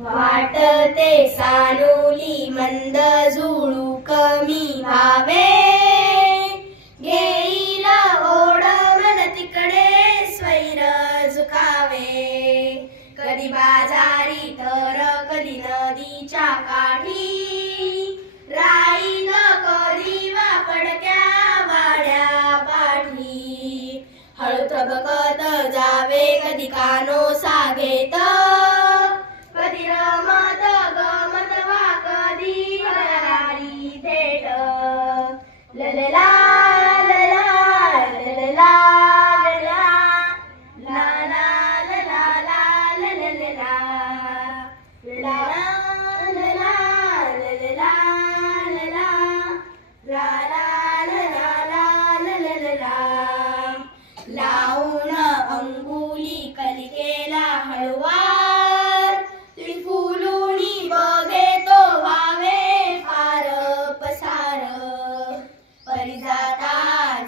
वाटते सानुली मंद झुळू कमी व्हावे, घेईल ओढ मन तिकडे स्वैर झुकावे, कधी बाजारी तर कधी नदीच्या काठी, राईन कधी वापडक्या वाड्या पाठी, हळू थबकत जावे कधी कानोसा घेत, कधी रमत गमत वा कधी हरारी थेट, ललला लला ललला लला ला ला ला ला ललला ला लला ललला लला ला ला ललला, लावून अंगुली कलिकेला हळवार, फुलुनी बघे तो व्हावे फार पसार, परी जाता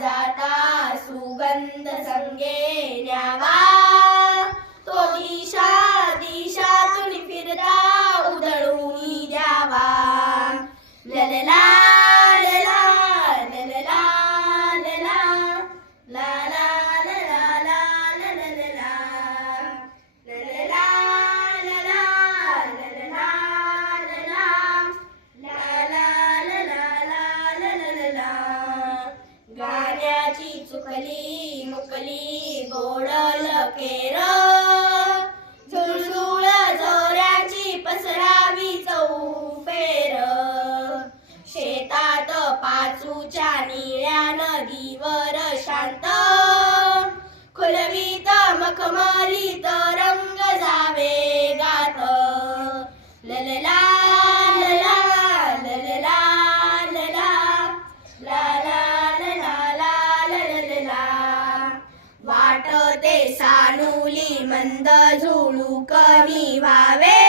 जाता सुगंध संगे न्यावा, तो दिशा दिशातून फिरता उधळून द्यावा, ललला लला ललला लला ला ला लला ला ललला ललला लला ललला लला ला ला लला ललला, गाण्याची चुकली मुकली गोडल केर, झुळझुळ जोऱ्याची पसरावी चौफेर, शेतात पाचूच्या निळ्या नदीवर शांत, खुलवीत मखमलीत रंग जावे गात, ललला लला ललला लला ला ला लला ललला, वाटते सानुली मंद झुळू कमी व्हावे,